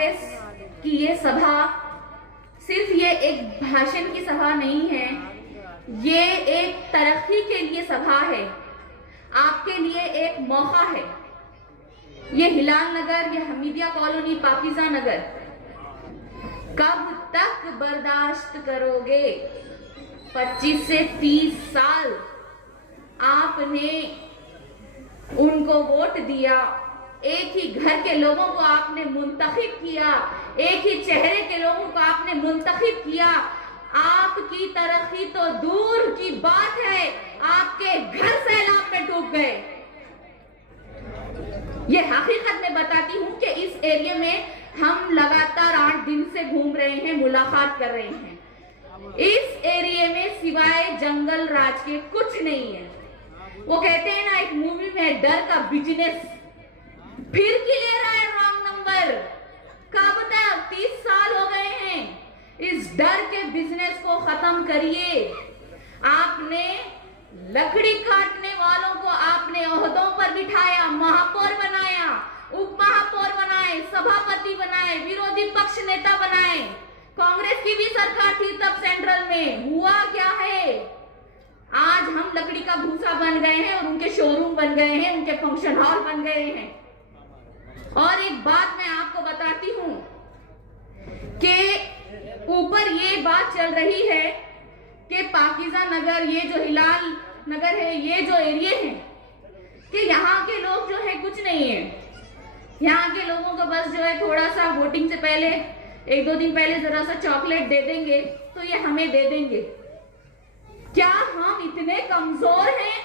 कांग्रेस की ये सभा सिर्फ ये एक भाषण की सभा नहीं है, ये एक तरक्की के लिए सभा है, आपके लिए एक मौका है। ये हिलाल नगर, ये हमीदिया कॉलोनी, पाकिजा नगर, कब तक बर्दाश्त करोगे? 25 से 30 साल आपने उनको वोट दिया, एक ही घर के लोगों को आपने मुंतखब किया, एक ही चेहरे के लोगों को आपने मुंतखब किया। आपकी तरक्की तो दूर की बात है, आपके घर सैलाब में डूब गए। ये हकीकत में बताती हूं कि इस एरिया में हम लगातार 8 दिन से घूम रहे हैं, मुलाकात कर रहे हैं। इस एरिया में सिवाय जंगल राज के कुछ नहीं है। वो कहते हैं ना एक मूवी में, डर का बिजनेस फिर की ले रहा है रॉन्ग नंबर। कब तक? 30 साल हो गए हैं। इस डर के बिजनेस को खत्म करिए। आपने लकड़ी काटने वालों को आपने ओहदों पर बिठाया, महापौर बनाया, उप महापौर बनाए, सभापति बनाए, विरोधी पक्ष नेता बनाए। कांग्रेस की भी सरकार थी तब सेंट्रल में। हुआ क्या है? आज हम लकड़ी का भूसा बन गए हैं और उनके शोरूम बन गए हैं, उनके फंक्शन हॉल बन गए हैं। और एक बात मैं आपको बताती हूं कि ऊपर ये बात चल रही है कि पाकिजा नगर, ये जो हिलाल नगर है, ये जो एरिया है, कि यहाँ के लोग जो है कुछ नहीं है। यहाँ के लोगों को बस जो है थोड़ा सा वोटिंग से पहले, 1-2 दिन पहले जरा सा चॉकलेट दे देंगे तो ये हमें दे देंगे। क्या हम इतने कमजोर हैं?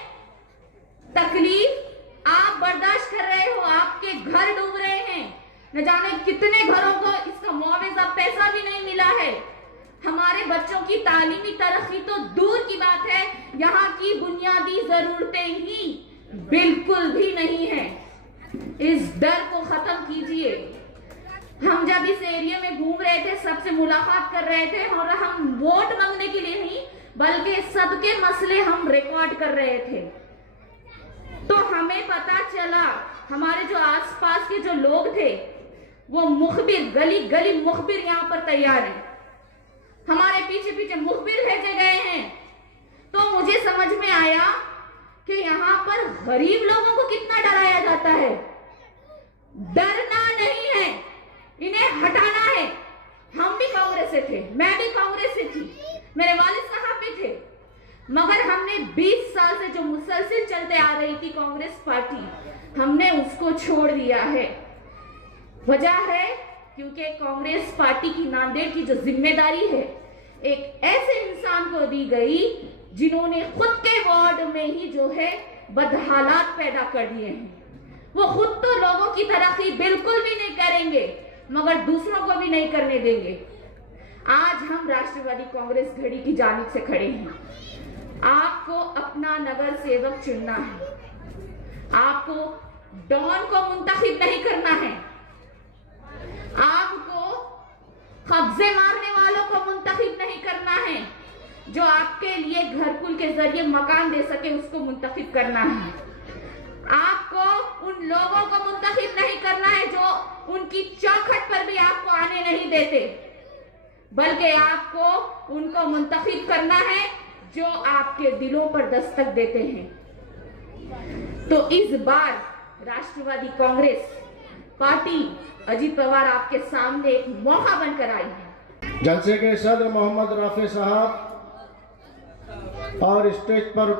तकलीफ आप बर्दाश्त कर रहे हो, आपके घर डूब रहे हैं, न जाने कितने घरों को इसका मुआवजा पैसा भी नहीं मिला है। हमारे बच्चों की तालीमी तरक्की तो दूर की बात है, यहाँ की बुनियादी जरूरतें ही बिल्कुल भी नहीं है। इस डर को खत्म कीजिए। हम जब इस एरिया में घूम रहे थे, सबसे मुलाकात कर रहे थे, और हम वोट मांगने के लिए नहीं बल्कि सबके मसले हम रिकॉर्ड कर रहे थे, तो हमें पता चला हमारे जो आसपास के जो लोग थे वो मुखबिर, गली गली मुखबिर यहाँ पर तैयार हैं, हमारे पीछे पीछे मुखबिर भेजे गए हैं। तो मुझे समझ में आया कि यहाँ पर गरीब लोगों को कितना डराया जाता है। डरना नहीं है, इन्हें हटाना है। हम भी कांग्रेस से थे, मैं भी कांग्रेस से थी, मेरे वालिद साहब भी थे, मगर हमने 20 साल से जो मुसलसल चलते आ रही थी कांग्रेस पार्टी, हमने उसको छोड़ दिया है। वजह है क्योंकि कांग्रेस पार्टी की नांदेड़ की जो जिम्मेदारी है एक ऐसे इंसान को दी गई जिन्होंने खुद के वार्ड में ही जो है बदहालात पैदा कर दिए हैं। वो खुद तो लोगों की तरक्की बिल्कुल भी नहीं करेंगे, मगर दूसरों को भी नहीं करने देंगे। आज हम राष्ट्रवादी कांग्रेस घड़ी की जानिब से खड़े हैं। आपको अपना नगर सेवक चुनना है, आपको डॉन को मुंतखब नहीं करना है, आपको कब्जे मारने वालों को मुंतखब नहीं करना है, जो आपके लिए घरकुल के जरिए मकान दे सके उसको मुंतखब करना है। आपको उन लोगों को मुंतखब नहीं करना है जो उनकी चौखट पर भी आपको आने नहीं देते, बल्कि आपको उनको मुंतखब करना है जो आपके दिलों पर दस्तक देते हैं। तो इस बार राष्ट्रवादी कांग्रेस पार्टी अजीत पवार आपके सामने एक मौका बनकर आई है। जलसे के सदर मोहम्मद राफे साहब और स्टेज पर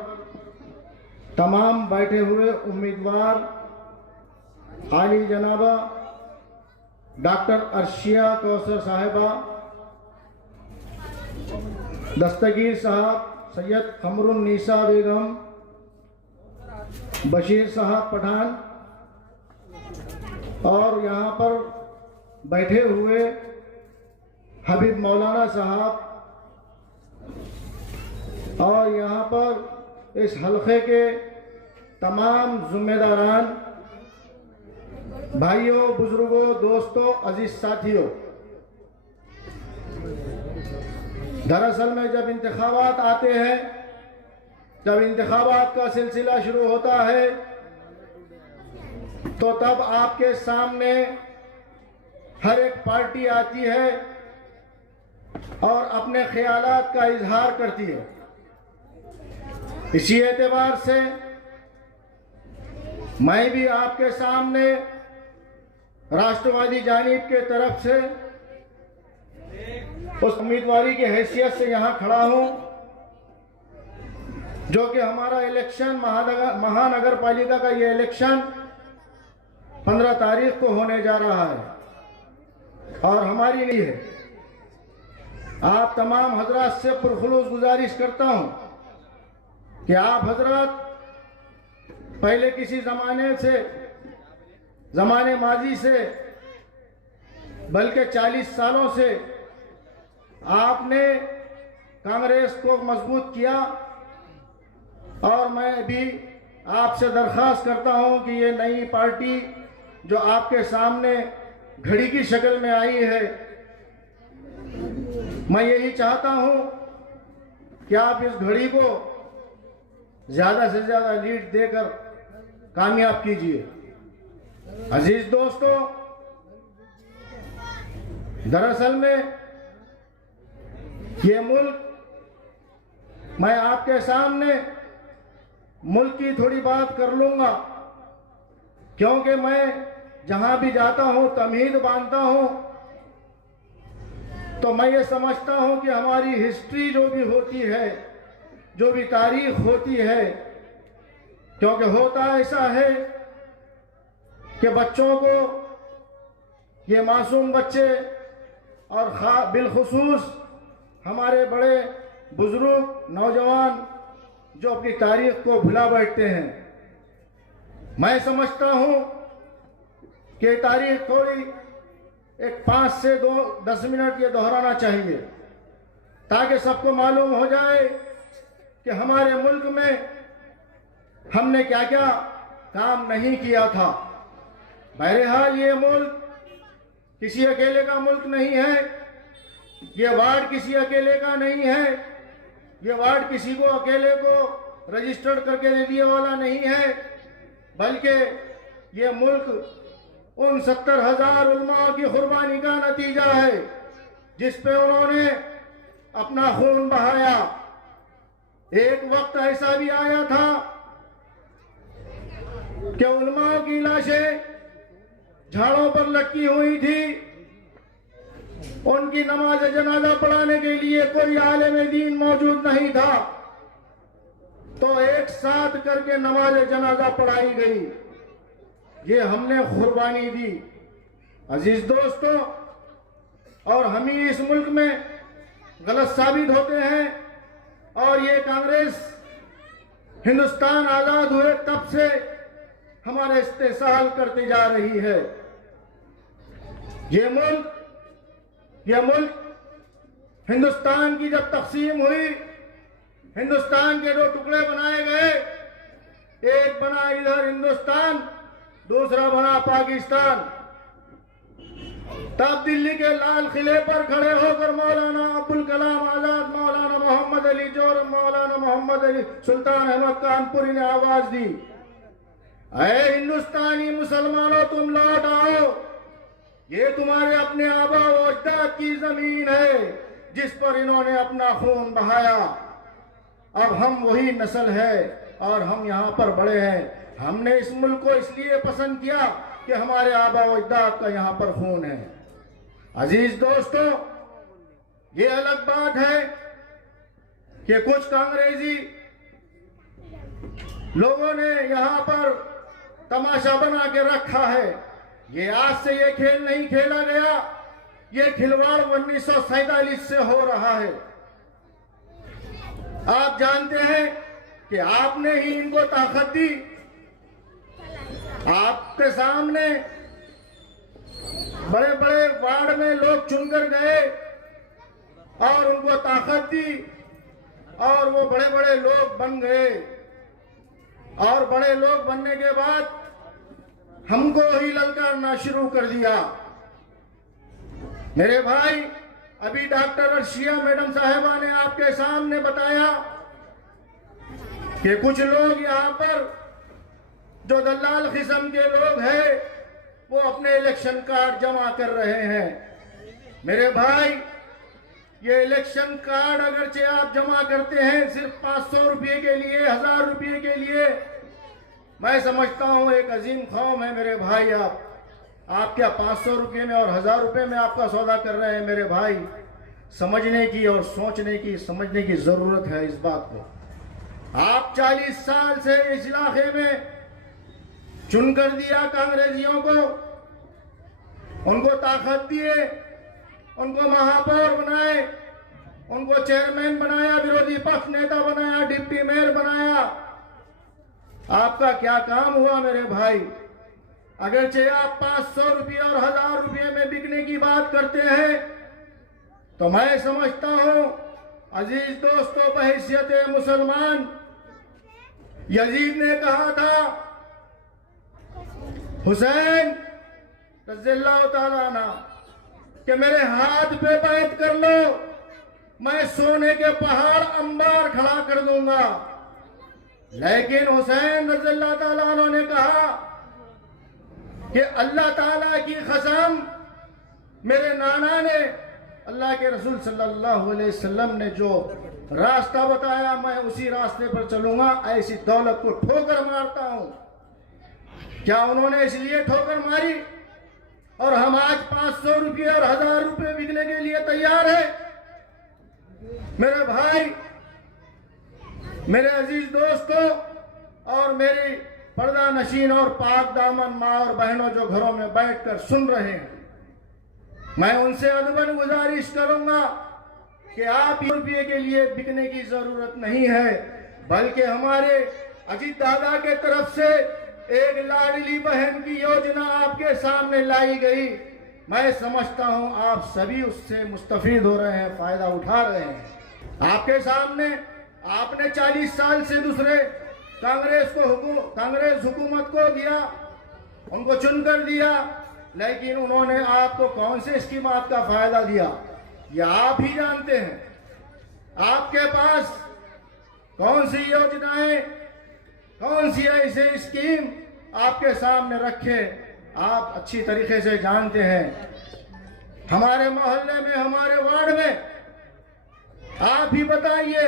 तमाम बैठे हुए उम्मीदवार, आली जनाबा डॉक्टर अर्शिया कौसर साहिबा, दस्तगीर साहब, सैयद कमरुन्निसा बेगम, बशीर साहब पठान, और यहाँ पर बैठे हुए हबीब मौलाना साहब, और यहाँ पर इस हल्के के तमाम जिम्मेदारान, भाइयों, बुजुर्गों, दोस्तों, अजीज साथियों, दरअसल में जब इंतखाबात आते हैं, जब इंतखाबात का सिलसिला शुरू होता है, तो तब आपके सामने हर एक पार्टी आती है और अपने ख्यालात का इजहार करती है। इसी एतबार से मैं भी आपके सामने राष्ट्रवादी जानिब के तरफ से उस उम्मीदवारी की हैसियत से यहाँ खड़ा हूँ जो कि हमारा इलेक्शन महानगर पालिका का ये इलेक्शन 15 तारीख को होने जा रहा है और हमारी नहीं है। आप तमाम हजरात से पुरखुलूस गुजारिश करता हूँ कि आप हजरात पहले किसी ज़माने माजी से बल्कि 40 सालों से आपने कांग्रेस को मजबूत किया और मैं भी आपसे दरख्वास्त करता हूं कि ये नई पार्टी जो आपके सामने घड़ी की शक्ल में आई है, मैं यही चाहता हूं कि आप इस घड़ी को ज़्यादा से ज़्यादा लीड देकर कामयाब कीजिए। अजीज दोस्तों, दरअसल में ये मुल्क, मैं आपके सामने मुल्क की थोड़ी बात कर लूंगा क्योंकि मैं जहां भी जाता हूं तमहीद बांधता हूं तो मैं ये समझता हूं कि हमारी हिस्ट्री जो भी होती है, जो भी तारीख होती है, क्योंकि होता ऐसा है कि बच्चों को, ये मासूम बच्चे और बिलखुसूस हमारे बड़े बुजुर्ग नौजवान जो अपनी तारीख को भुला बैठते हैं, मैं समझता हूं कि तारीख थोड़ी एक 5 से 10 मिनट ये दोहराना चाहिए ताकि सबको मालूम हो जाए कि हमारे मुल्क में हमने क्या क्या काम नहीं किया था। बहरहाल ये मुल्क किसी अकेले का मुल्क नहीं है, ये वार्ड किसी अकेले का नहीं है, ये वार्ड किसी को अकेले को रजिस्टर्ड करके दे दिए वाला नहीं है, बल्कि ये मुल्क उन 70,000 उलमा की कुर्बानी का नतीजा है जिस पे उन्होंने अपना खून बहाया। एक वक्त ऐसा भी आया था कि उलमा की लाशें झाड़ों पर लटकी हुई थी, उनकी नमाज जनाजा पढ़ाने के लिए कोई आलिम दीन मौजूद नहीं था, तो एक साथ करके नमाज जनाजा पढ़ाई गई। ये हमने कुर्बानी दी। अजीज दोस्तों, और हम ही इस मुल्क में गलत साबित होते हैं और ये कांग्रेस हिंदुस्तान आजाद हुए तब से हमारा इस्तेहसाल करती जा रही है। ये मुल्क हिंदुस्तान की जब तकसीम हुई, हिंदुस्तान के 2 टुकड़े बनाए गए, एक बना इधर हिंदुस्तान, दूसरा बना पाकिस्तान। तब दिल्ली के लाल किले पर खड़े होकर मौलाना अब्दुल कलाम आजाद, मौलाना मोहम्मद अली जोर, मौलाना मोहम्मद अली सुल्तान अहमद कानपुरी ने आवाज दी, ऐ हिंदुस्तानी मुसलमानों तुम लौट आओ, ये तुम्हारे अपने आबा व अजदाद की जमीन है जिस पर इन्होंने अपना खून बहाया। अब हम वही नस्ल है और हम यहाँ पर बड़े हैं। हमने इस मुल्क को इसलिए पसंद किया कि हमारे आबा व अजदाद का यहाँ पर खून है। अजीज दोस्तों, ये अलग बात है कि कुछ कांग्रेसी लोगों ने यहाँ पर तमाशा बना के रखा है। ये आज से ये खेल नहीं खेला गया, ये खिलवाड़ 1947 से हो रहा है। आप जानते हैं कि आपने ही इनको ताकत दी, आपके सामने बड़े बड़े वार्ड में लोग चुनकर गए और उनको ताकत दी और वो बड़े बड़े लोग बन गए, और बड़े लोग बनने के बाद हमको ही ललकारना शुरू कर दिया। मेरे भाई, अभी डॉक्टर अर्शिया मैडम साहिबा ने आपके सामने बताया कि कुछ लोग यहाँ पर जो दलाल किस्म के लोग हैं वो अपने इलेक्शन कार्ड जमा कर रहे हैं। मेरे भाई, ये इलेक्शन कार्ड अगरचे आप जमा करते हैं सिर्फ 500 रुपये के लिए, 1000 रुपये के लिए, मैं समझता हूं एक अजीम कौम है मेरे भाई। आप क्या 500 रुपये में और 1000 रुपये में आपका सौदा कर रहे हैं? मेरे भाई, समझने की और सोचने की, समझने की जरूरत है इस बात को। आप 40 साल से इस इलाके में चुनकर दिया कांग्रेसियों को, उनको ताकत दिए, उनको महापौर बनाए, उनको चेयरमैन बनाया, विरोधी पक्ष नेता बनाया, डिप्टी मेयर बनाया। आपका क्या काम हुआ मेरे भाई? अगरचे आप 500 रुपये और 1000 रुपये में बिकने की बात करते हैं, तो मैं समझता हूं अजीज दोस्तों, बहैसियत मुसलमान, यजीद ने कहा था हुसैन रज़ियल्लाहु ताला अन्हु कि मेरे हाथ पे बैत कर लो, मैं सोने के पहाड़ अंबार खड़ा कर दूंगा। लेकिन हुसैन रज़ियल्लाहु ताला अन्हु ने कहा कि अल्लाह ताला की कसम, मेरे नाना ने, अल्लाह के रसूल सल्लल्लाहु अलैहि वसल्लम ने जो रास्ता बताया, मैं उसी रास्ते पर चलूंगा, ऐसी दौलत को ठोकर मारता हूं। क्या उन्होंने इसलिए ठोकर मारी और हम आज 500 रुपये और 1000 रुपये बिकने के लिए तैयार है? मेरे भाई, मेरे अजीज दोस्तों और मेरी पर्दा नशीन और पाक दामन माँ और बहनों जो घरों में बैठकर सुन रहे हैं, मैं उनसे अदबन गुजारिश करूंगा कि आप रुपये के लिए बिकने की जरूरत नहीं है, बल्कि हमारे अजीत दादा के तरफ से एक लाडली बहन की योजना आपके सामने लाई गई। मैं समझता हूं आप सभी उससे मुस्तफीद हो रहे हैं, फायदा उठा रहे हैं। आपके सामने आपने 40 साल से दूसरे कांग्रेस हुकूमत को दिया, उनको चुनकर दिया, लेकिन उन्होंने आपको कौन से स्कीमात का फायदा दिया ये आप ही जानते हैं। आपके पास कौन सी योजनाएं, कौन सी ऐसे स्कीम आपके सामने रखे, आप अच्छी तरीके से जानते हैं। हमारे मोहल्ले में, हमारे वार्ड में आप ही बताइए,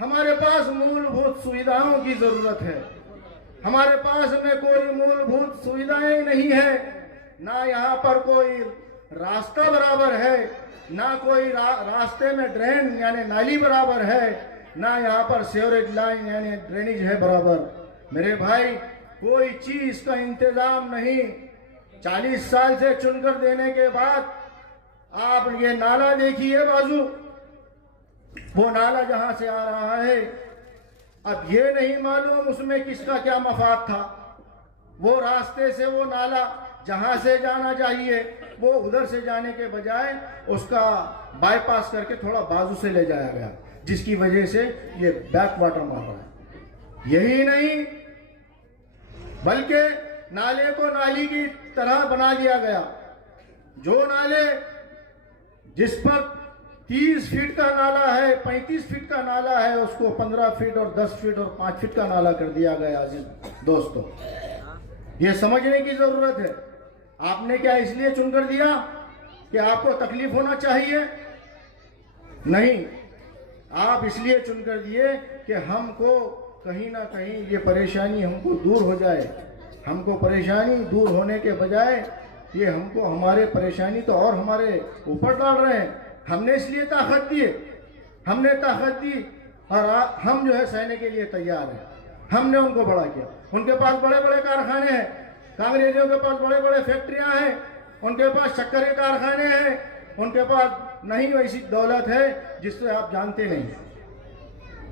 हमारे पास मूलभूत सुविधाओं की जरूरत है। हमारे पास में कोई मूलभूत सुविधाएं नहीं है, ना यहाँ पर कोई रास्ता बराबर है, ना कोई रास्ते में ड्रेन यानी नाली बराबर है, ना यहाँ पर सीवरेज लाइन यानी ड्रेनेज है बराबर। मेरे भाई, कोई चीज का इंतजाम नहीं। 40 साल से चुनकर देने के बाद आप ये नाला देखिए बाजू, वो नाला जहां से आ रहा है, अब ये नहीं मालूम उसमें किसका क्या मफाद था। वो रास्ते से वो नाला जहां से जाना चाहिए वो उधर से जाने के बजाय उसका बाईपास करके थोड़ा बाजू से ले जाया गया, जिसकी वजह से ये बैक वाटर मार रहा है। यही नहीं, बल्कि नाले को नाली की तरह बना दिया गया। जो नाले जिस पर 30 फीट का नाला है, 35 फीट का नाला है, उसको 15 फीट और 10 फीट और 5 फीट का नाला कर दिया गया। दोस्तों, ये समझने की जरूरत है। आपने क्या इसलिए चुनकर दिया कि आपको तकलीफ होना चाहिए? नहीं, आप इसलिए चुनकर दिए कि हमको कहीं ना कहीं ये परेशानी हमको दूर हो जाए। हमको परेशानी दूर होने के बजाय ये हमको हमारे परेशानी तो और हमारे ऊपर डाल रहे हैं। हमने इसलिए ताकत दी, हमने ताकत दी और हम जो है सहने के लिए तैयार हैं। हमने उनको बड़ा किया। उनके पास बड़े बड़े कारखाने हैं, कांग्रेसियों के पास बड़े बड़े फैक्ट्रियां हैं, उनके पास शक्कर के कारखाने हैं, उनके पास नहीं वैसी दौलत है जिससे आप जानते नहीं।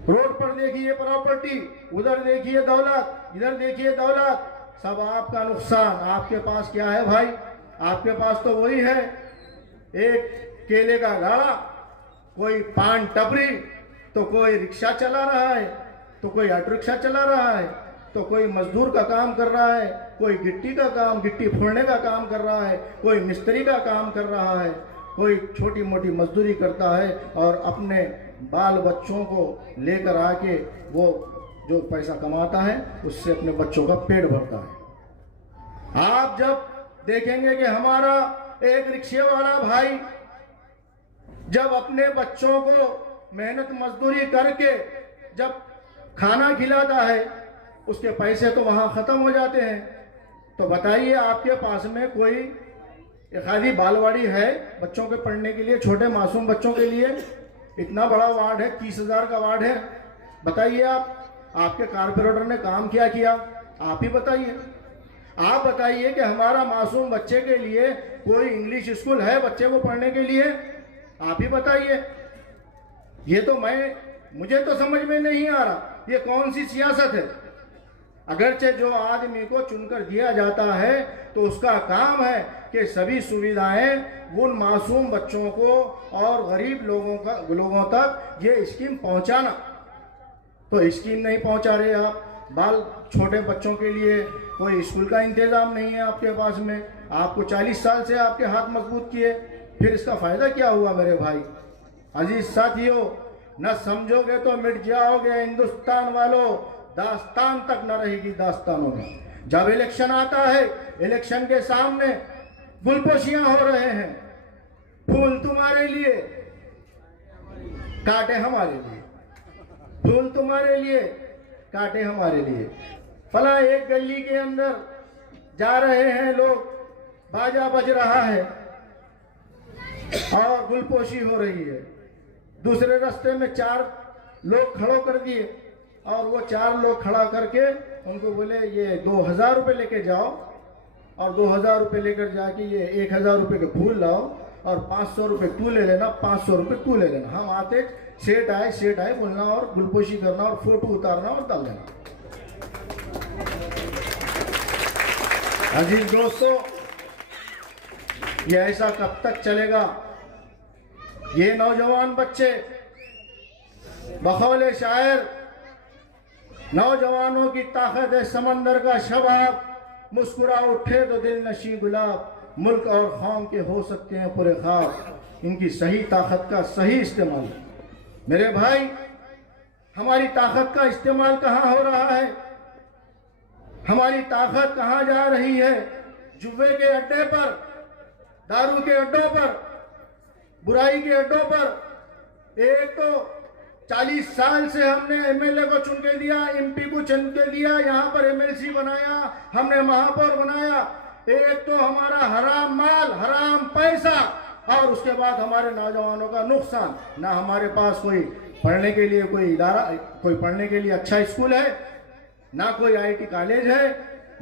रोड पर देखिए प्रॉपर्टी, उधर देखिए दौलत, इधर देखिए दौलत, सब आपका नुकसान। आपके पास क्या है भाई? आपके पास तो वही है, एक केले का गाड़ा, कोई पान टपरी, तो कोई रिक्शा चला रहा है, तो कोई ऑटो रिक्शा चला रहा है, तो कोई मजदूर का काम कर रहा है, कोई गिट्टी का काम, गिट्टी फोड़ने का काम कर रहा है, कोई मिस्त्री का काम कर रहा है, कोई छोटी मोटी मजदूरी करता है और अपने बाल बच्चों को लेकर आके वो जो पैसा कमाता है उससे अपने बच्चों का पेट भरता है। आप जब देखेंगे कि हमारा एक रिक्शे वाला भाई जब अपने बच्चों को मेहनत मजदूरी करके जब खाना खिलाता है, उसके पैसे तो वहां खत्म हो जाते हैं। तो बताइए, आपके पास में कोई खाली बालवाड़ी है बच्चों के पढ़ने के लिए, छोटे मासूम बच्चों के लिए? इतना बड़ा वार्ड है, 30,000 का वार्ड है। बताइए आपके कारपोरेटर ने काम क्या किया? आप ही बताइए। आप बताइए कि हमारा मासूम बच्चे के लिए कोई इंग्लिश स्कूल है बच्चे को पढ़ने के लिए? आप ही बताइए। ये तो मुझे तो समझ में नहीं आ रहा, ये कौन सी सियासत है? अगरचे जो आदमी को चुनकर दिया जाता है तो उसका काम है कि सभी सुविधाएं उन मासूम बच्चों को और गरीब लोगों तक ये स्कीम पहुंचाना। तो स्कीम नहीं पहुंचा रहे आप। छोटे बच्चों के लिए कोई स्कूल का इंतजाम नहीं है आपके पास में। आपको 40 साल से आपके हाथ मजबूत किए, फिर इसका फायदा क्या हुआ मेरे भाई? अजीज साथियों, न समझोगे तो मिट जाओगे हिंदुस्तान वालों, दास्तान तक न रहेगी दास्तानों में। जब इलेक्शन आता है, इलेक्शन के सामने गुलपोशियां हो रहे हैं, फूल तुम्हारे लिए, कांटे हमारे लिए। फूल तुम्हारे लिए, कांटे हमारे लिए। फला एक गली के अंदर जा रहे हैं लोग, बाजा बज रहा है और गुलपोशी हो रही है। दूसरे रास्ते में 4 लोग खड़ो कर दिए और वो 4 लोग खड़ा करके उनको बोले ये 2,000 रुपये लेके जाओ, और 2,000 रुपये लेकर जाके ये 1,000 रुपये के फूल लाओ और 500 रुपये तू ले लेना, 500 रुपये तू ले लेना। हम आते सेठ आए बोलना और गुलपोशी करना और फोटो उतारना और डाल देना। अजीज दोस्तों, ये ऐसा कब तक चलेगा? ये नौजवान बच्चे बकौले शायर, नौजवानों की ताकत है समंदर का शबाब, मुस्कुरा उठे तो दिल नशी गुलाब, मुल्क और कौम के हो सकते हैं पूरे ख्वाब, इनकी सही ताकत का सही इस्तेमाल। मेरे भाई, हमारी ताकत का इस्तेमाल कहाँ हो रहा है? हमारी ताकत कहाँ जा रही है? जुए के अड्डे पर, दारू के अड्डों पर, बुराई के अड्डों पर। एक तो 40 साल से हमने एमएलए को चुन के दिया, एमपी को चुन के दिया, यहाँ पर एमएलसी बनाया, हमने महापौर बनाया। एक तो हमारा हराम माल, हराम पैसा, और उसके बाद हमारे नौजवानों का नुकसान। ना हमारे पास कोई पढ़ने के लिए कोई इदारा, कोई पढ़ने के लिए अच्छा स्कूल है, ना कोई आईटी कॉलेज है,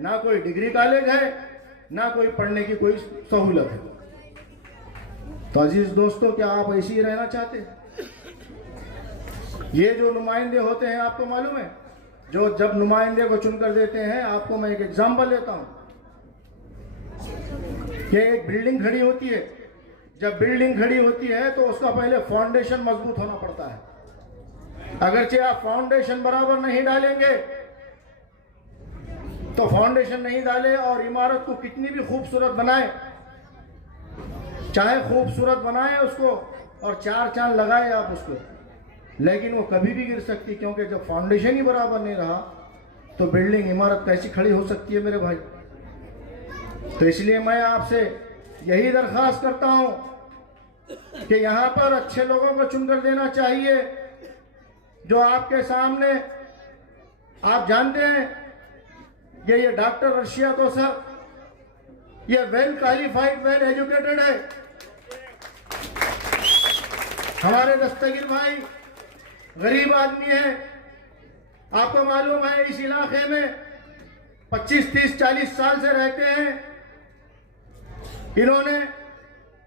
ना कोई डिग्री कॉलेज है, ना कोई पढ़ने की कोई सहूलत है। तो अजीज दोस्तों, क्या आप ऐसे ही रहना चाहते हैं? ये जो नुमाइंदे होते हैं, आपको मालूम है, जो जब नुमाइंदे को चुनकर देते हैं, आपको मैं एक एग्जाम्पल लेता हूं कि एक बिल्डिंग खड़ी होती है। जब बिल्डिंग खड़ी होती है तो उसका पहले फाउंडेशन मजबूत होना पड़ता है। अगरचे आप फाउंडेशन बराबर नहीं डालेंगे तो फाउंडेशन नहीं डाले और इमारत को कितनी भी खूबसूरत बनाए, चाहे खूबसूरत बनाए उसको और 4 चांद लगाए आप उसको, लेकिन वो कभी भी गिर सकती, क्योंकि जब फाउंडेशन ही बराबर नहीं रहा तो बिल्डिंग, इमारत कैसी खड़ी हो सकती है मेरे भाई? तो इसलिए मैं आपसे यही दरख्वास्त करता हूं कि यहां पर अच्छे लोगों को चुनकर देना चाहिए, जो आपके सामने, आप जानते हैं ये डॉक्टर रशिया तो सर, ये वेल क्वालिफाइड, वेल एजुकेटेड है। हमारे दस्तगीर भाई गरीब आदमी है। आपको मालूम है इस इलाके में 25, 30, 40 साल से रहते हैं। इन्होंने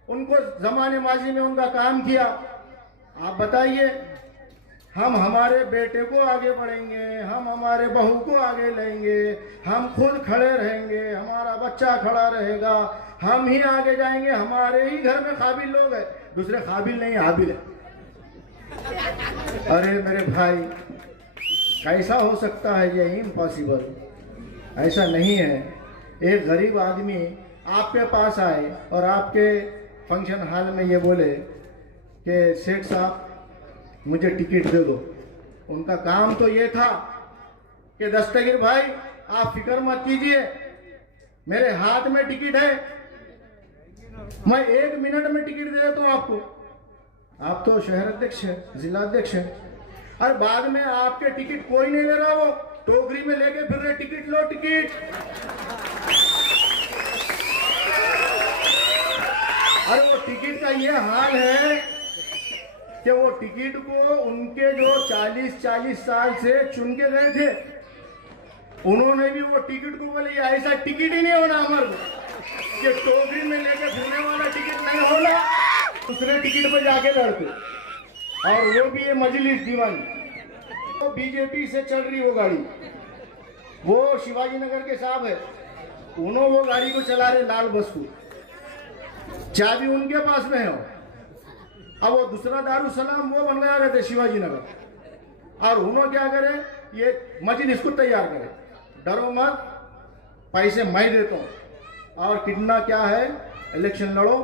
उनको जमाने माजी में उनका काम किया। आप बताइए, हम हमारे बेटे को आगे बढ़ेंगे, हम हमारे बहू को आगे लेंगे, हम खुद खड़े रहेंगे, हमारा बच्चा खड़ा रहेगा, हम ही आगे जाएंगे। हमारे ही घर में काबिल लोग हैं, दूसरे काबिल नहीं, हाबिल है। अरे मेरे भाई, कैसा हो सकता है? ये इम्पॉसिबल, ऐसा नहीं है। एक गरीब आदमी आपके पास आए और आपके फंक्शन हॉल में ये बोले कि सेठ साहब मुझे टिकट दे दो। उनका काम तो ये था कि दस्तगीर भाई आप फिक्र मत कीजिए, मेरे हाथ में टिकट है, मैं 1 मिनट में टिकट दे देता हूं आपको। आप तो शहर अध्यक्ष है, जिला अध्यक्ष है, और बाद में आपके टिकट कोई नहीं ले रहा, वो टोकरी में लेके फिर रहे, टिकट लो टिकट। अरे वो टिकट का ये हाल है कि वो टिकट को उनके जो 40 साल से चुन के गए थे, उन्होंने भी वो टिकट को बोले ऐसा टिकट ही नहीं होना हमारे को, ये टोकरी में लेके फिरने वाला टिकट नहीं होना, दूसरे टिकट पर जाके लड़ते। और वो भी ये मजलिस दीवानी, तो बीजेपी से चल रही वो गाड़ी, वो शिवाजी नगर के साहब है, उन्होंने वो गाड़ी को चला रहे, लाल बस को, चाबी उनके पास में है। अब वो दूसरा दारुसलाम वो बन गया रहते शिवाजी नगर, और उन्होंने क्या करे, ये मस्जिद इसको तैयार करे, डरो मत, पैसे मैं देता हूँ, और कितना क्या है, इलेक्शन लड़ो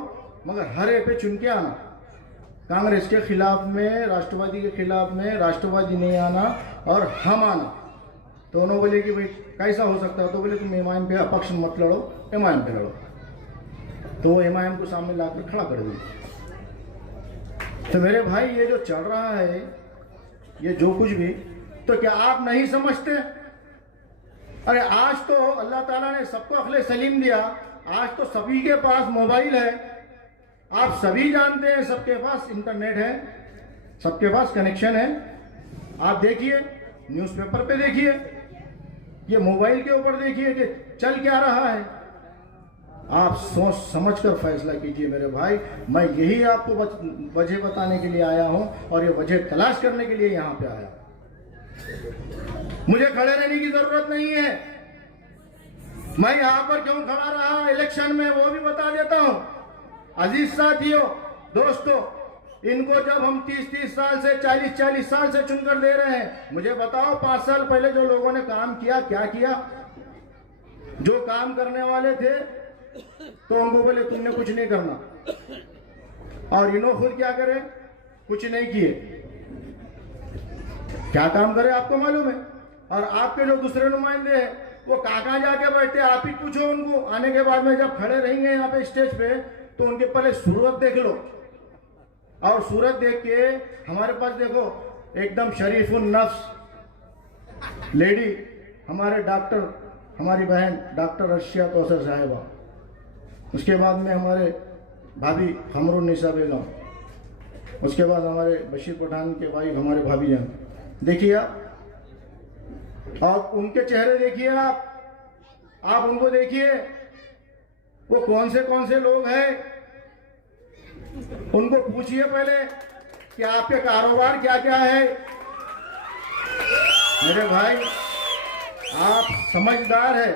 मगर हरे पे चुन के आना, कांग्रेस के खिलाफ में, राष्ट्रवादी के खिलाफ में, राष्ट्रवादी नहीं आना और हम आना। तो उन्होंने बोले कि भाई कैसा हो सकता है, तो बोले तुम एमआईएम पे अपक्ष मत लड़ो, एमआईएम पे लड़ो। तो वो एमआईएम को सामने लाकर खड़ा कर दी। तो मेरे भाई ये जो चल रहा है, ये जो कुछ भी, तो क्या आप नहीं समझते? अरे आज तो अल्लाह ताला ने सबको अक्ल सलीम दिया, आज तो सभी के पास मोबाइल है, आप सभी जानते हैं, सबके पास इंटरनेट है, सबके पास कनेक्शन है। आप देखिए, न्यूज़पेपर पे देखिए, ये मोबाइल के ऊपर देखिए कि चल क्या रहा है। आप सोच समझ कर फैसला कीजिए मेरे भाई। मैं यही आपको वजह बताने के लिए आया हूं, और ये वजह तलाश करने के लिए यहां पे आया। मुझे खड़े रहने की जरूरत नहीं है, मैं यहां पर क्यों खड़ा रहा इलेक्शन में वो भी बता देता हूं। अजीज साथियों, दोस्तों, इनको जब हम 30 साल से 40 साल से चुनकर दे रहे हैं, मुझे बताओ 5 साल पहले जो लोगों ने काम किया, क्या किया? जो काम करने वाले थे तो उनको बोले तुमने कुछ नहीं करना, और इन्होंने खुद क्या करे, कुछ नहीं किए। क्या काम करे आपको मालूम है? और आपके जो दूसरे नुमाइंदे हैं वो कहाँ जाके बैठे, आप ही पूछो उनको। आने के बाद में जब खड़े रहेंगे यहाँ पे स्टेज पे, तो उनके पहले सूरत देख लो, और सूरत देख के हमारे पास देखो एकदम शरीफुन नफ्स लेडी, हमारे डॉक्टर, हमारी बहन डॉक्टर रशिया कौसर साहिबा, उसके बाद में हमारे भाभी खमरुन्निसा बेगम, उसके बाद हमारे बशीर पठान के भाई हमारे भाभी जान। देखिए आप उनके चेहरे देखिए, आप उनको देखिए, वो कौन से लोग हैं, उनको पूछिए पहले कि आपके कारोबार क्या क्या है। मेरे भाई आप समझदार है,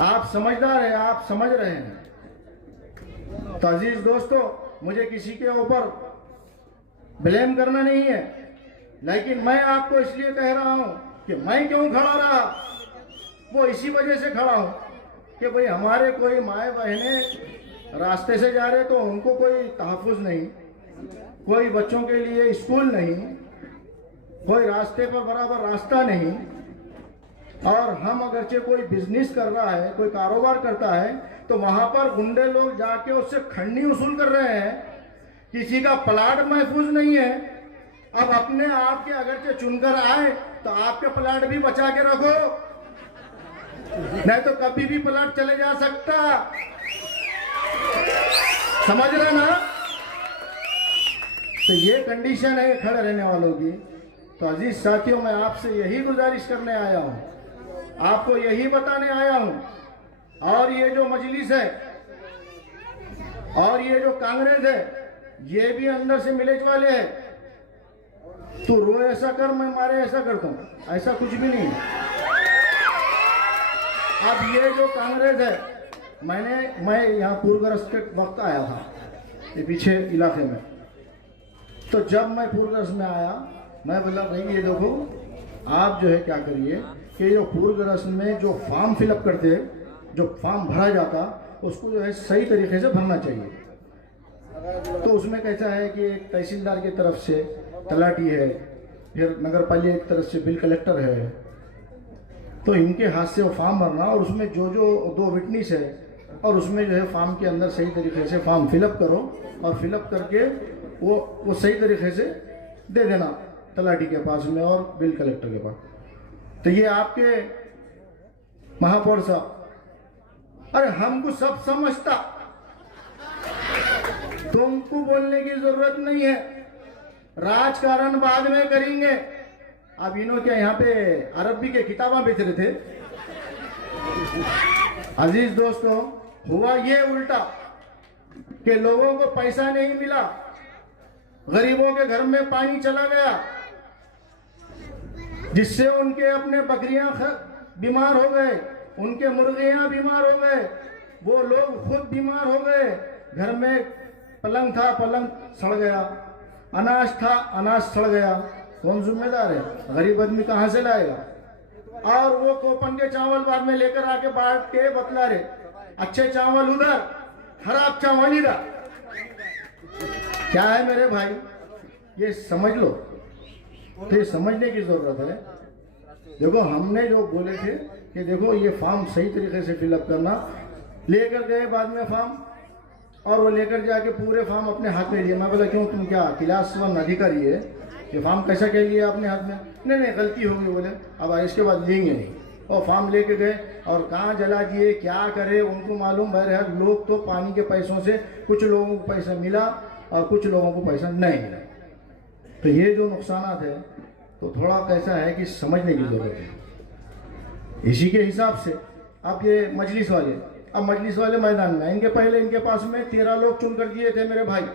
आप समझदार है, आप समझ रहे हैं। तो अजीज दोस्तों, मुझे किसी के ऊपर ब्लेम करना नहीं है, लेकिन मैं आपको इसलिए कह रहा हूं कि मैं क्यों खड़ा रहा, वो इसी वजह से खड़ा हूं कि भाई हमारे कोई माए बहनें रास्ते से जा रहे, तो उनको कोई तहफ़्फ़ुज़ नहीं, कोई बच्चों के लिए स्कूल नहीं, कोई रास्ते पर बराबर रास्ता नहीं। और हम अगरचे कोई बिजनेस कर रहा है, कोई कारोबार करता है, तो वहां पर गुंडे लोग जाके उससे खंडनी वसूल कर रहे हैं, किसी का प्लाट महफूज नहीं है। अब अपने आप के अगरचे चुनकर आए तो आपके प्लाट भी बचा के रखो, नहीं तो कभी भी प्लाट चले जा सकता, समझ रहे ना? तो ये कंडीशन है खड़े रहने वालों की। तो अजीज साथियों, मैं आपसे यही गुजारिश करने आया हूं, आपको यही बताने आया हूं। और ये जो मजलिस है और ये जो कांग्रेस है, ये भी अंदर से मिलेज वाले हैं। तू रो ऐसा कर, मैं मारे ऐसा करता हूं, ऐसा कुछ भी नहीं है। अब ये जो कांग्रेस है, मैं यहाँ पूर्वग्रस्त के वक्त आया था, ये पीछे इलाके में। तो जब मैं पूर्वग्रस्त में आया, मैं बोला भाई ये देखो, आप जो है क्या करिए कि जो पूर्वग्रस्त में जो फॉर्म फिलअप करते, जो फॉर्म भरा जाता, उसको जो है सही तरीके से भरना चाहिए। तो उसमें कैसा है कि एक तहसीलदार की तरफ से तलाटी है, फिर नगर पालिका की तरफ से बिल कलेक्टर है, तो इनके हाथ से वो फॉर्म भरना और उसमें जो जो 2 विटनेस है और उसमें जो है फॉर्म के अंदर सही तरीके से फॉर्म फिलअप करो और फिलअप करके वो सही तरीके से दे देना तलाठी के पास में और बिल कलेक्टर के पास। तो ये आपके महापौर साहब, अरे हमको सब समझता, तुमको बोलने की जरूरत नहीं है, राजकारण बाद में करेंगे। अब इन्हों क्या यहाँ पे अरबी के किताबें बेच रहे थे। अजीज दोस्तों, हुआ ये उल्टा कि लोगों को पैसा नहीं मिला, गरीबों के घर में पानी चला गया, जिससे उनके अपने बकरियां बीमार हो गए, उनके मुर्गियां बीमार हो गए, वो लोग खुद बीमार हो गए। घर में पलंग था, पलंग सड़ गया, अनाज था, अनाज सड़ गया। कौन जिम्मेदार है? गरीब आदमी कहां से लाएगा? और वो कोपन के चावल बाद में लेकर आके बांट के बतला रहे, अच्छे चावल उधर, खराब चावल इधर। क्या है मेरे भाई, ये समझ लो, तो ये समझने की जरूरत है। देखो हमने जो बोले थे कि देखो ये फॉर्म सही तरीके से फिलअप करना, लेकर गए बाद में फॉर्म, और वो लेकर जाके पूरे फॉर्म अपने हाथ में लिए। मैं बोला क्यों, तुम क्या क्लास 1 अधिकारी है, ये फॉर्म कैसा कह लिया अपने हाथ में? नहीं गलती होगी बोले, अब इसके बाद लेंगे नहीं। और फॉर्म लेके गए और कहाँ जला दिए, क्या करे उनको मालूम। बहरहाल लोग तो पानी के पैसों से, कुछ लोगों को पैसा मिला और कुछ लोगों को पैसा नहीं मिला। तो ये जो नुकसानात है, तो थोड़ा कैसा है कि समझने की जरूरत है। इसी के हिसाब से अब ये मजलिस वाले, अब मजलिस वाले मैदान में, इनके पहले इनके पास में 13 लोग चुन कर दिए थे मेरे भाई।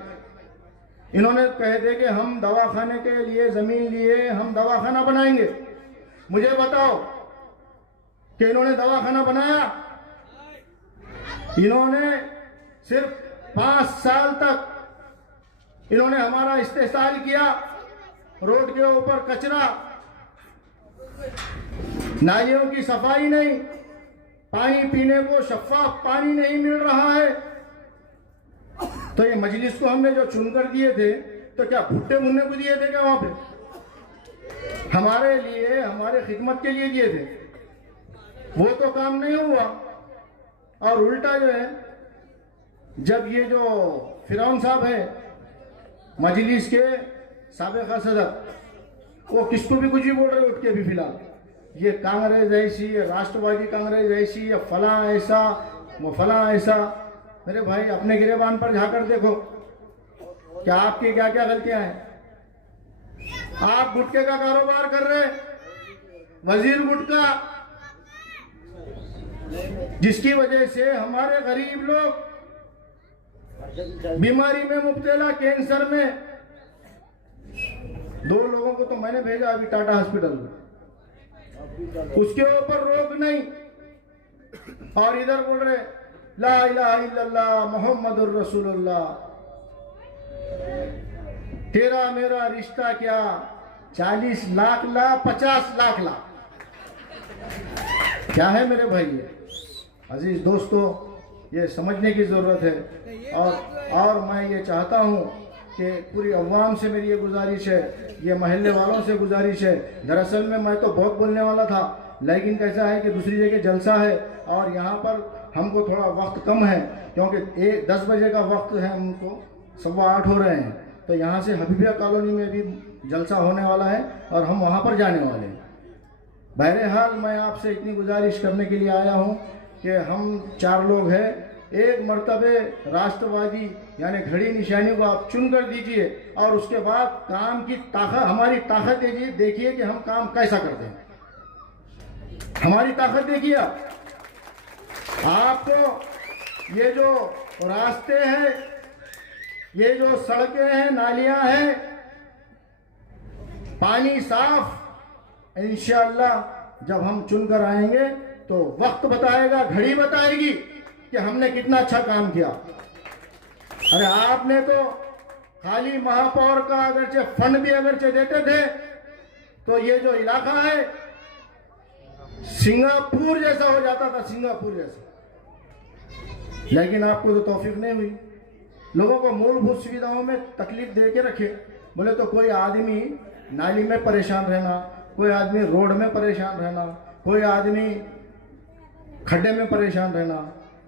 इन्होंने कहे थे कि हम दवाखाने के लिए जमीन लिए, हम दवाखाना बनाएंगे। मुझे बताओ कि इन्होंने दवाखाना बनाया? इन्होंने सिर्फ 5 साल तक इन्होंने हमारा इस्तेहसाल किया। रोड के ऊपर कचरा, नालियों की सफाई नहीं, पानी पीने को शफाफ पानी नहीं मिल रहा है। तो ये मजलिस को हमने जो चुनकर दिए थे, तो क्या भुट्टे मुन्ने को दिए थे क्या? वहां पे हमारे लिए, हमारे खिदमत के लिए दिए थे, वो तो काम नहीं हुआ। और उल्टा जो है, जब ये जो फिरौन साहब है मजलिस के साबिका सदर, वो किसको भी कुछ भी बोल रहे उठ के भी, फिलहाल ये कांग्रेस ऐसी, राष्ट्रवादी कांग्रेस ऐसी, या फला ऐसा, वो फला ऐसा। मेरे भाई अपने गिरेबान पर जाकर देखो क्या आपकी क्या क्या गलतियां हैं। आप गुटके का कारोबार कर रहे, वजीर गुटका, जिसकी वजह से हमारे गरीब लोग बीमारी में मुब्तला, कैंसर में। 2 लोगों को तो मैंने भेजा अभी टाटा हॉस्पिटल में, उसके ऊपर रोक नहीं, और इधर बोल रहे ला इलाहा इल्लल्लाह मुहम्मदुर रसूलुल्लाह। तेरा मेरा रिश्ता क्या, 40 लाख ला, 50 लाख ला, क्या है मेरे भाई? अजीज दोस्तों, ये समझने की जरूरत है। और मैं ये चाहता हूँ कि पूरी अवाम से मेरी ये गुजारिश है, ये महल्ले वालों से गुजारिश है। दरअसल में मैं तो बहुत बोलने वाला था, लेकिन कैसा है कि दूसरी जगह जलसा है और यहाँ पर हमको थोड़ा वक्त कम है, क्योंकि 10 बजे का वक्त है, हमको 7:15 हो रहे हैं। तो यहाँ से हबीबिया कॉलोनी में भी जलसा होने वाला है और हम वहाँ पर जाने वाले हैं। बहरहाल मैं आपसे इतनी गुजारिश करने के लिए आया हूँ कि हम 4 लोग हैं, एक मर्तबे राष्ट्रवादी यानी घड़ी निशानी को आप चुन कर दीजिए, और उसके बाद काम की ताकत, हमारी ताकत देखिए कि हम काम कैसा करते हैं। हमारी ताकत देखिए। आपको ये जो रास्ते हैं, ये जो सड़कें हैं, नालियां हैं, पानी साफ, इंशाअल्लाह जब हम चुनकर आएंगे तो वक्त बताएगा, घड़ी बताएगी कि हमने कितना अच्छा काम किया। अरे आपने तो खाली महापौर का अगरचे फंड भी अगरचे देते थे, तो ये जो इलाका है सिंगापुर जैसा हो जाता था, सिंगापुर जैसा। लेकिन आपको तो तौफीक नहीं हुई। लोगों को मूलभूत सुविधाओं में तकलीफ दे के रखे। बोले तो कोई आदमी नाली में परेशान रहना, कोई आदमी रोड में परेशान रहना, कोई आदमी खड्डे में परेशान रहना,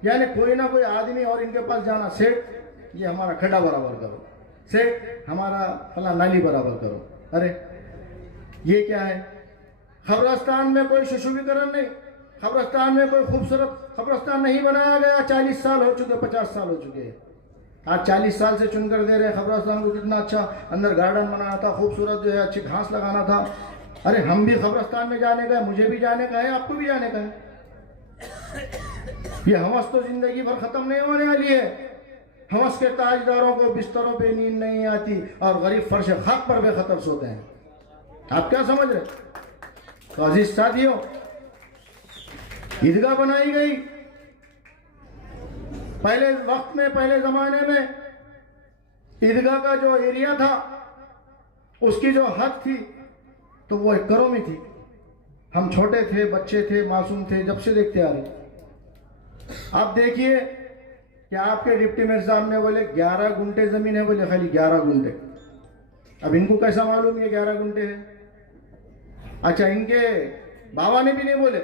यानी कोई ना कोई आदमी और इनके पास जाना, सेठ ये हमारा खड्डा बराबर करो, सेठ हमारा फला नाली बराबर करो। अरे ये क्या है? खबरस्तान में कोई सुशोभीकरण नहीं, खबरस्तान में कोई खूबसूरत खबरस्तान नहीं बनाया गया। 40 साल हो चुके, 50 साल हो चुके हैं। आज 40 साल से चुनकर दे रहे खबरस्तान को, कितना अच्छा अंदर गार्डन बनाना था, खूबसूरत जो है अच्छी घास लगाना था। अरे हम भी खबरस्तान में जाने का है, मुझे भी जाने का है, आपको भी जाने का है। ये हवस तो जिंदगी भर खत्म नहीं होने वाली है। हवस के ताजदारों को बिस्तरों पे नींद नहीं आती और गरीब फर्श खाक पर बेखतर सोते हैं। आप क्या समझ रहे? तो अजीज साथियों, ईदगाह बनाई गई पहले वक्त में, पहले जमाने में ईदगाह का जो एरिया था उसकी जो हद थी तो वो एकड़ों में थी। हम छोटे थे, बच्चे थे, मासूम थे, जब से देखते आ रहे। आप देखिए कि आपके डिप्टी मेयर साहब ने बोले 11 गुंठे जमीन है, बोले खाली 11 गुंठे। अब इनको कैसा मालूम ये 11 गुंठे है? अच्छा, इनके बाबा ने भी नहीं बोले,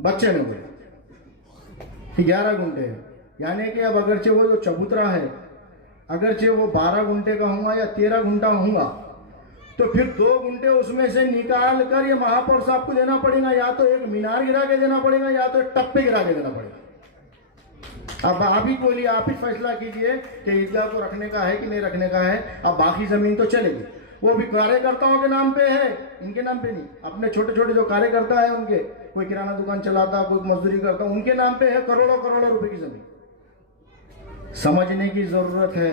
बच्चे ने बोले 11 गुंठे है। यानी कि अब अगरचे वो जो चबूतरा है, अगरचे वो 12 गुंठे का होगा या 13 गुंठा होगा, तो फिर 2 गुंठे उसमें से निकाल कर ये महापौर साहब को देना पड़ेगा, या तो एक मीनार गिरा के देना पड़ेगा या तो एक टप्पे गिरा के देना पड़ेगा। अब आप ही बोलिए, आप ही फैसला कीजिए कि ईदगाह को रखने का है कि नहीं रखने का है। अब बाकी जमीन तो चलेगी, वो भी कार्यकर्ताओं के नाम पे है, इनके नाम पे नहीं। अपने छोटे छोटे जो कार्यकर्ता है उनके, कोई किराना दुकान चलाता, कोई मजदूरी करता, उनके नाम पे है करोड़ों करोड़ों रुपए की जमीन। समझने की जरूरत है।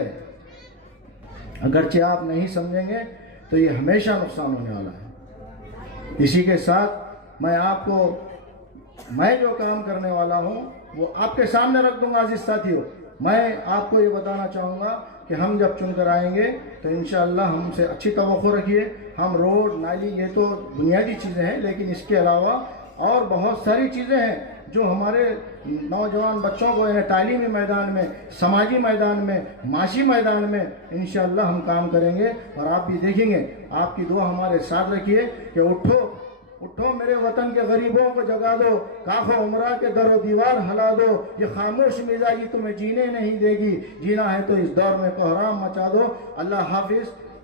अगरचे आप नहीं समझेंगे तो ये हमेशा नुकसान होने वाला है। इसी के साथ मैं जो काम करने वाला हूं वो आपके सामने रख दूंगा। अजीज साथियों, मैं आपको ये बताना चाहूँगा कि हम जब चुनकर आएंगे तो इंशाअल्लाह हमसे अच्छी तवक्को रखिए। हम रोड, नाली, ये तो बुनियादी चीज़ें हैं, लेकिन इसके अलावा और बहुत सारी चीज़ें हैं जो हमारे नौजवान बच्चों को तालीमी मैदान में, समाजी मैदान में, माशी मैदान में इंशाअल्लाह हम काम करेंगे। और आप भी देखेंगे, आपकी दुआ हमारे साथ रखिए कि उठो उठो मेरे वतन के गरीबों को जगा दो, काखो उमरा के दरो दीवार हिला दो, ये खामोश मिजाजी तुम्हें जीने नहीं देगी, जीना है तो इस दौर में कोहराम मचा दो। अल्लाह हाफिज।